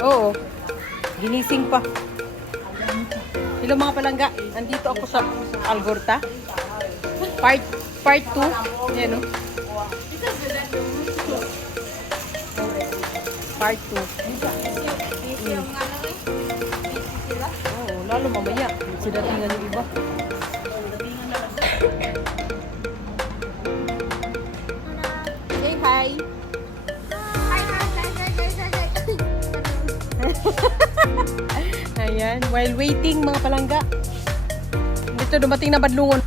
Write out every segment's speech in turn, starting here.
Oo. Ginising pa. Hello mga palangga. Andito ako sa Algorta. Part part 2. Yan oh. Part 2. Oo, lalo mamaya. Sidatingan yung iba. Say hi. Ayan, while waiting mga palangga. Dito dumating na badlungon.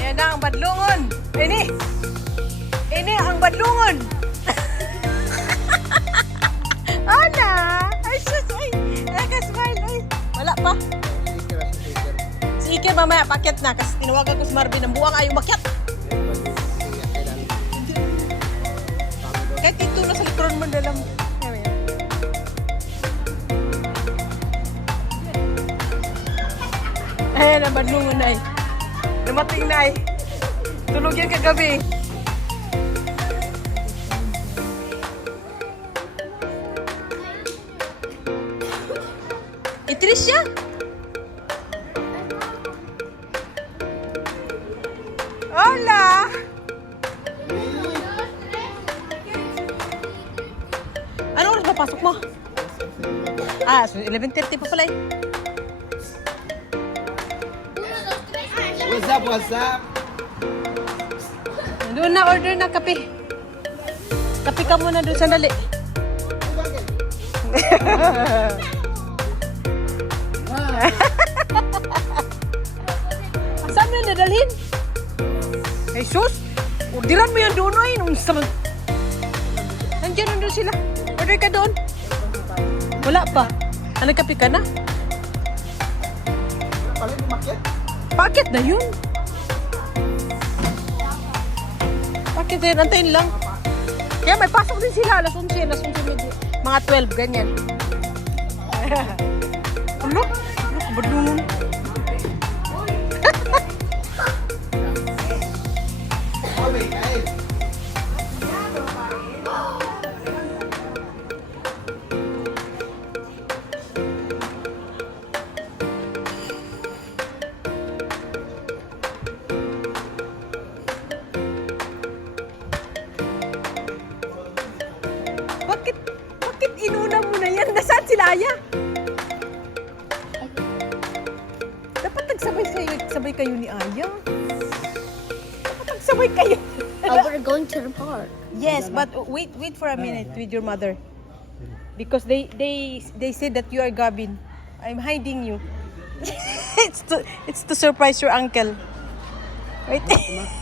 Ayan na ang badlungon. Ini. Ini ang badlungon. Si Ike mamaya paket na kasi tinawagan ko si Marvin ng buwang ayaw makyat. Kahit dito na sa likuran mo dalam. Ayan. Ang badlungon na Dumating na Tulog yan kagabi. Itris siya. Ah, so 11.30 pa pala eh. What's up, what's up? Doon na order na kape. Kape ka muna doon sandali. Saan mo yung dadalhin? Jesus! Orderan mo yan doon ay. Nung sa... Nandiyan nandun sila. Order ka doon. Wala pa. Ah, nagkape ka na? Paling umakyat? Bakit na yun? Bakit din? Antayin lang. Kaya may pasok din sila. Alas 11, alas 11 medyo. Mga 12, ganyan. Ano? Ano ka ba Nasaan sila Aya? Dapat nagsabay kayo, sabay kayo ni Aya. Dapat nagsabay kayo. Oh, we're going to the park. Yes, but wait, wait for a minute with your mother. Because they they they said that you are Gavin. I'm hiding you. it's to it's to surprise your uncle. Wait.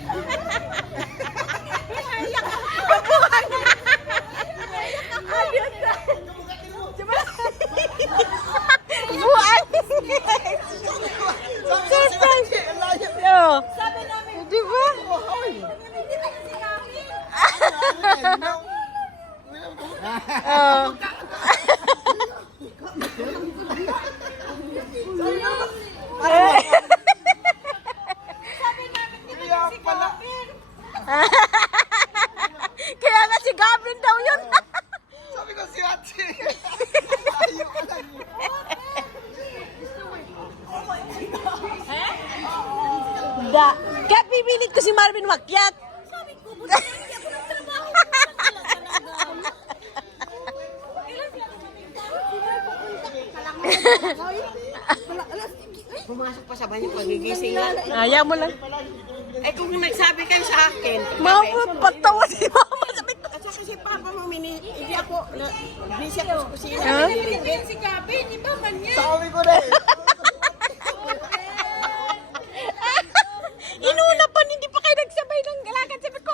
Pumasok pa sa banyo pagigising lang. Ayaw mo lang. Eh kung nagsabi kayo sa akin, Mama, patawa si mama. Sabi ko, at saka si Papa mo, mini, hindi ako, busy ako sa kusina. Ha? Si Gabi, di ba man niya? Sabi ko na eh. Inuna pa, hindi pa kayo nagsabay ng galakad. Sabi ko,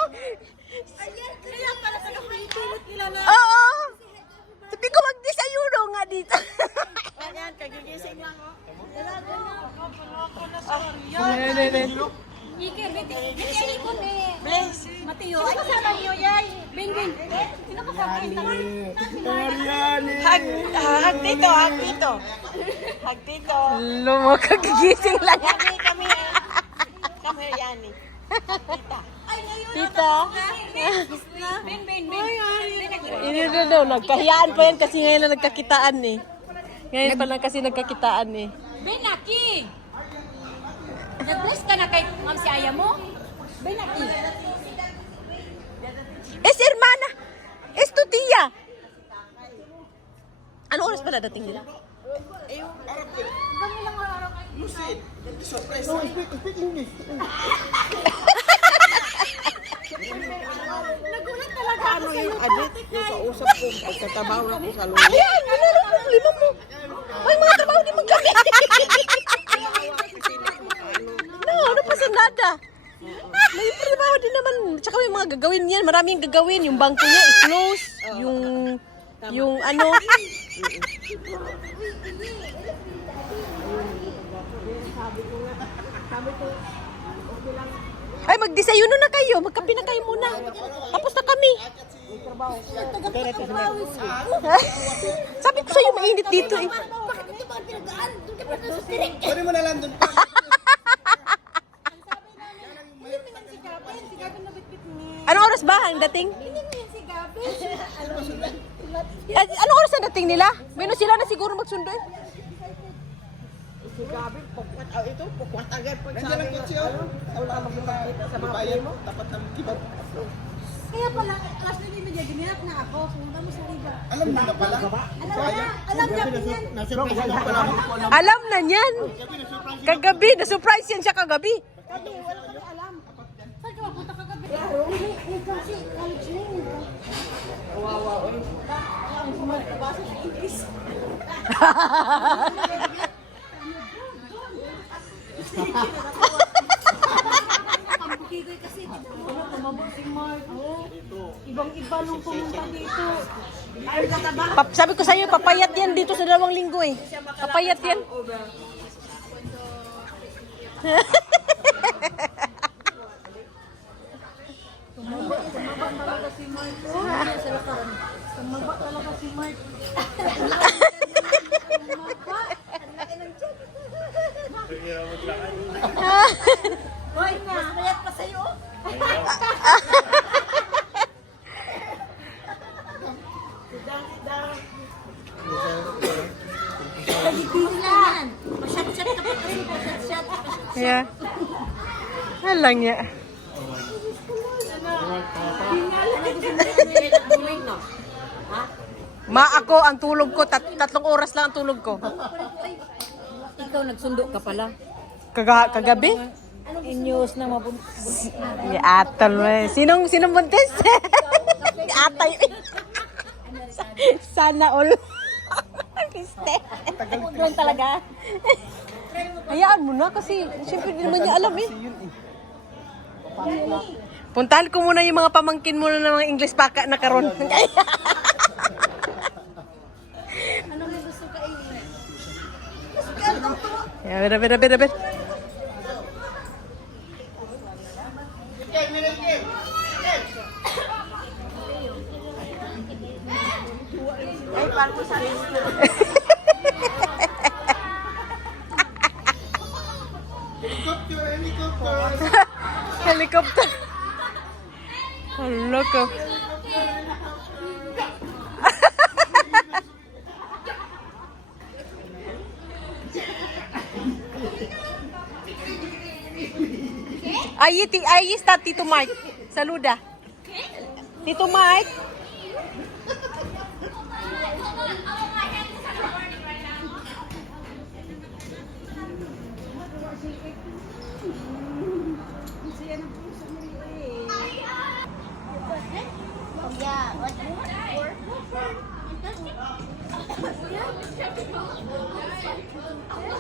Kaya pala sa kapitulot nila na. oo. Sabi ko, mag-desayuno nga dito. Ayan, kagigising lang oh. Ike, bete, bete ko ni. Bless. Matiyo, ay kasama niyo, yay. Bing. Sino kasama niyo? Hag, ah, hag dito, hag dito. Hag dito. Lumo, kagigising lang. Kami, eh. kami yani. Tita. Bing, bing, bing. Ini na daw, nagkahiyaan pa yan kasi ngayon na nagkakitaan eh. Ngayon pa lang kasi nagkakitaan eh. Benaki! Nag-bless ka na kay ma'am si Aya mo? Benaki. Es hermana, es tu tía. Ano oras pa dadating nila? Nagulat talaga ano yung adit, yung kausap ko, pagkatabaw lang ko sa loob. Ayan, ano na problema mo? Ay, mga trabaho di magkami. no, ano pa sa nada? May trabaho din naman. Tsaka may mga gagawin yan. Maraming gagawin. Yung bangko niya, i-close. Yung, yung ano. Ay, magdesayuno na kayo. Magkape na kayo muna. Tapos na kami. Sabi ko sa'yo, mainit dito eh. Pwede mo na lang doon. Anong oras ba ang dating? Eh, Anong oras ang dating nila? Menos sila na siguro magsundo eh. Si Gabi, pukwat, oh, ito, pukwat agad pag Nandiyan ang ko, kotse oh. wala ka sa mga Bayan mo, tapat ng kibab. Kaya pala, alas na hindi ginap na ako. Sumunta mo sa riba. Alam mo na pala. Alam na, alam namin yan. Alam na niyan. Kagabi, na-surprise yan siya kagabi. Sabi, wala kami alam. Ka na yun. Kambukigoy kasi, tignan mo, tumabo si Mark. Ibang-iba nung pumunta dito. Ay, kataba. Pap- sabi ko sa'yo, papayat yan dito sa dalawang linggo eh. Papayat yan. Tumaba talaga si Mark. Hoy, mas mayat pa sa'yo. Pagigbilan. Pasyat-syat ka pa. Pasyat-syat. Yeah. Alang niya. Ako, ang tulog ko, tat- tatlong oras lang ang tulog ko. Ikaw nagsundo ka pala. Kaga, kagabi? Inyos na mabun... Ya, atal mo eh. Sinong, sinong buntis? Atay. Sana all. Piste. Lang talaga. Hayaan mo na kasi siyempre hindi naman niya alam eh. Puntahan ko muna yung mga pamangkin mo na ng mga English baka na karon. ver, a ver, a ver, a ver. Aí, ti, aí está Tito Mike. Saluda. Tito Mike.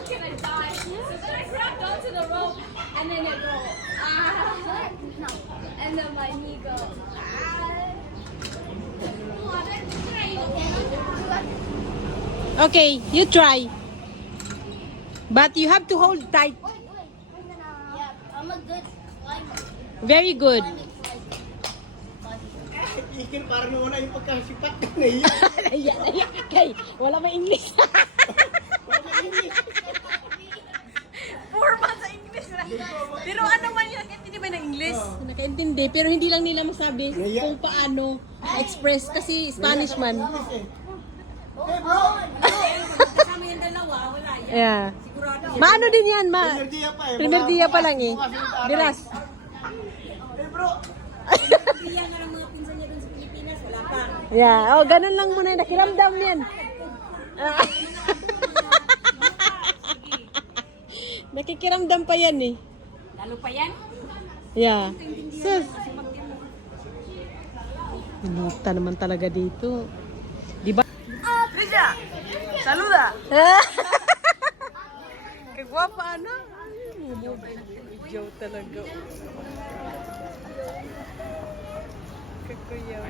Can I die? So then I grabbed onto the rope and then it rolled ah and then my knee go ah. Okay, you try. But you have to hold tight. Yeah, I'm a good climber. Very good. Ikin parang nawala yung pagkasipat ko ngayon. Naya, naya. Kay, wala may English. Forma sa English. Pero ano man yun, nakaintindi ba ng English? Nakaintindi, pero hindi lang nila masabi kung paano express kasi Spanish man. Kasama yung dalawa, wala yan. Yeah. Maano din yan, ma. Enerjiya pa eh. Primer dia pa lang eh. Diras. Iya nga ng mga pinsan niya dun sa Pilipinas, wala pa. Yeah, oh, ganun lang muna. Nakiramdam yan. Nakikiramdam pa yan eh. Lalo pa yan. Yeah. Sus. Pinuta naman talaga dito. Di ba? Trisha, saluda. Kagwapa ano? Joe talaga. Kakuyaw.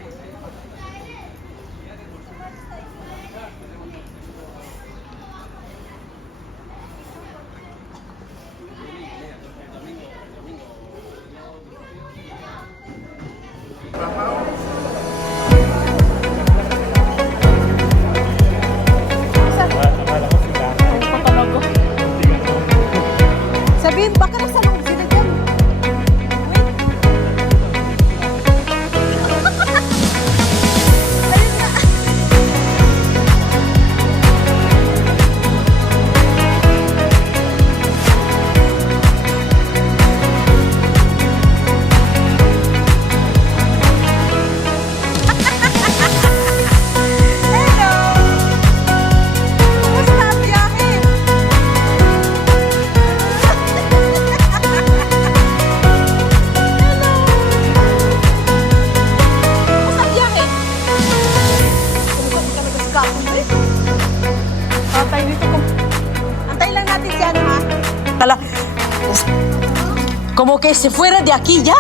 Se fuera de aquí ya.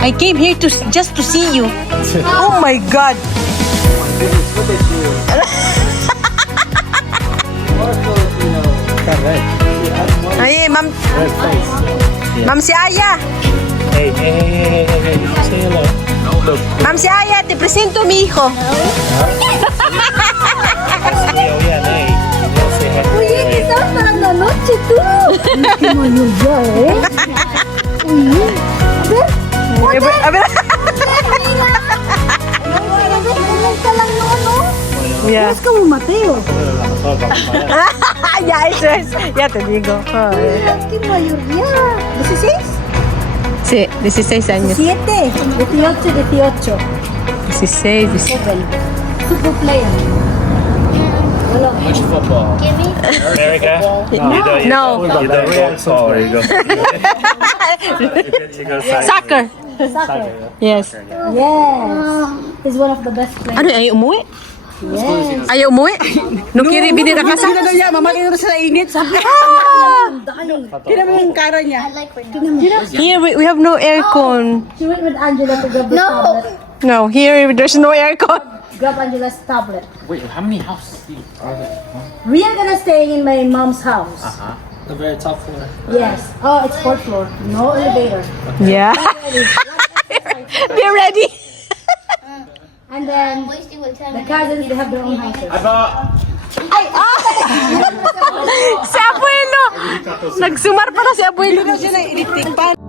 I came here to just to see you. Oh my God. Ay, ma'am. Ma'am si Aya. Hey, hey, hey, hey, hey, hey, hey, say hello. Look, Ma'am si Aya, te presento mi hijo. la noche tú. Qué malo ya, ¿eh? Oye, a ver, A ver. Yeah. Es como Mateo. ya, eso es. Ya te digo. Qué mayor ya. ¿16? Sí, 16 años. 7, 18, 18. 16, 16. 7. Football player. Which football? America? You don't, you No. don't, you don't go tall. You go. you go soccer. Soccer. Soccer. Yes. Yes. He's one of the best players. Ano, ayaw umuwi? Yes. Ayaw umuwi? Nung kiri binira ka sa... Ano niya, mamakin na sa init. Sabi, Ah! tinan mo yung kara niya. Here we, we have no aircon. She went with Angela to grab the tablet. No, here there's no aircon. Grab Angela's tablet. Wait, how many houses are there? We are gonna stay in my mom's house. Uh huh. The very top floor. Yes. Oh, it's fourth floor. No elevator. Yeah. We're ready. And then the cousins, they have their own houses. Si Abuelo! Nagsumar para si Abuelo. Siya na initik pa.